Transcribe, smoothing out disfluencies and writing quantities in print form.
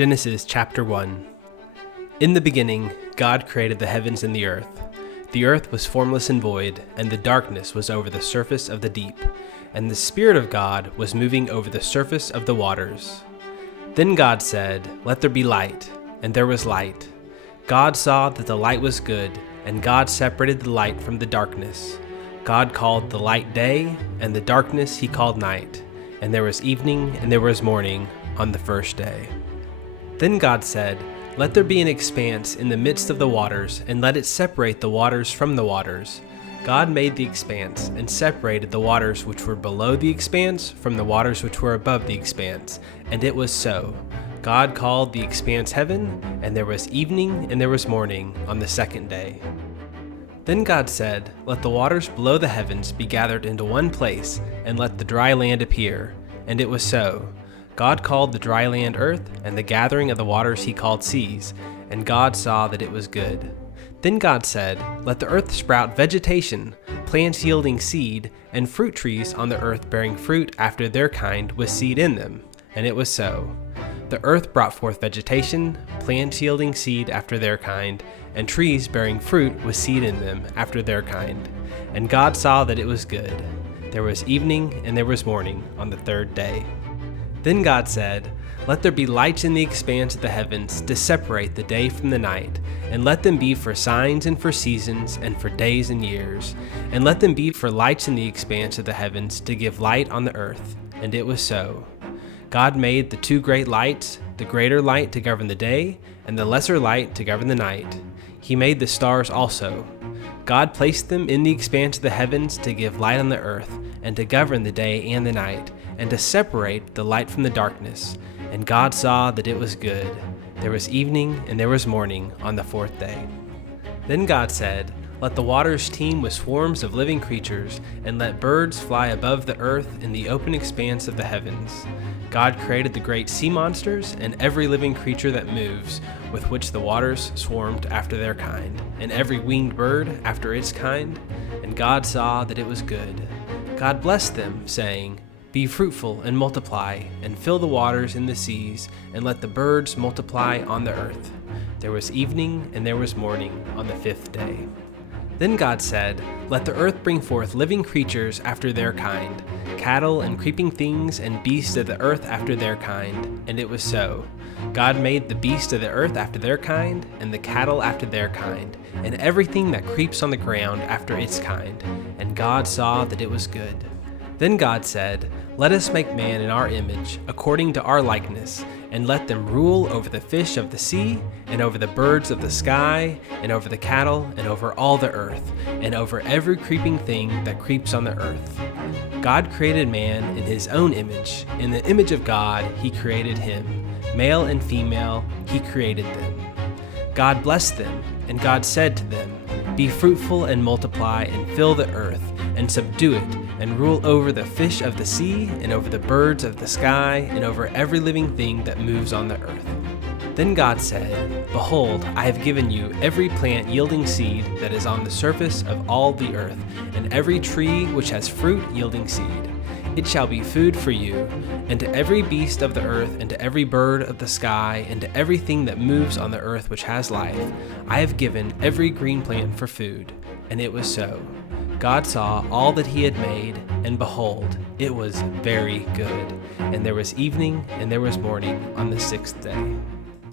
Genesis chapter 1. In the beginning, God created the heavens and the earth. The earth was formless and void, and the darkness was over the surface of the deep, and the Spirit of God was moving over the surface of the waters. Then God said, "Let there be light," and there was light. God saw that the light was good, and God separated the light from the darkness. God called the light day, and the darkness he called night. And there was evening and there was morning on the first day. Then God said, "Let there be an expanse in the midst of the waters, and let it separate the waters from the waters." God made the expanse, and separated the waters which were below the expanse from the waters which were above the expanse. And it was so. God called the expanse heaven, and there was evening and there was morning on the second day. Then God said, "Let the waters below the heavens be gathered into one place, and let the dry land appear." And it was so. God called the dry land earth, and the gathering of the waters he called seas, and God saw that it was good. Then God said, "Let the earth sprout vegetation, plants yielding seed, and fruit trees on the earth bearing fruit after their kind with seed in them." And it was so. The earth brought forth vegetation, plants yielding seed after their kind, and trees bearing fruit with seed in them after their kind. And God saw that it was good. There was evening and there was morning on the third day. Then God said, "Let there be lights in the expanse of the heavens to separate the day from the night, and let them be for signs and for seasons and for days and years, and let them be for lights in the expanse of the heavens to give light on the earth." And it was so. God made the two great lights, the greater light to govern the day, and the lesser light to govern the night. He made the stars also. God placed them in the expanse of the heavens to give light on the earth, and to govern the day and the night, and to separate the light from the darkness. And God saw that it was good. There was evening and there was morning on the fourth day. Then God said, "Let the waters teem with swarms of living creatures, and let birds fly above the earth in the open expanse of the heavens." God created the great sea monsters and every living creature that moves, with which the waters swarmed after their kind, and every winged bird after its kind. And God saw that it was good. God blessed them, saying, "Be fruitful and multiply, and fill the waters in the seas, and let the birds multiply on the earth." There was evening and there was morning on the fifth day. Then God said, "Let the earth bring forth living creatures after their kind, cattle and creeping things and beasts of the earth after their kind." And it was so. God made the beasts of the earth after their kind, and the cattle after their kind, and everything that creeps on the ground after its kind. And God saw that it was good. Then God said, "Let us make man in our image, according to our likeness, and let them rule over the fish of the sea, and over the birds of the sky, and over the cattle, and over all the earth, and over every creeping thing that creeps on the earth." God created man in his own image. In the image of God he created him. Male and female he created them. God blessed them, and God said to them, "Be fruitful and multiply, and fill the earth, and subdue it, and rule over the fish of the sea, and over the birds of the sky, and over every living thing that moves on the earth." Then God said, "Behold, I have given you every plant yielding seed that is on the surface of all the earth, and every tree which has fruit yielding seed. It shall be food for you, and to every beast of the earth, and to every bird of the sky, and to everything that moves on the earth which has life, I have given every green plant for food." And it was so. God saw all that he had made, and behold, it was very good. And there was evening and there was morning on the sixth day.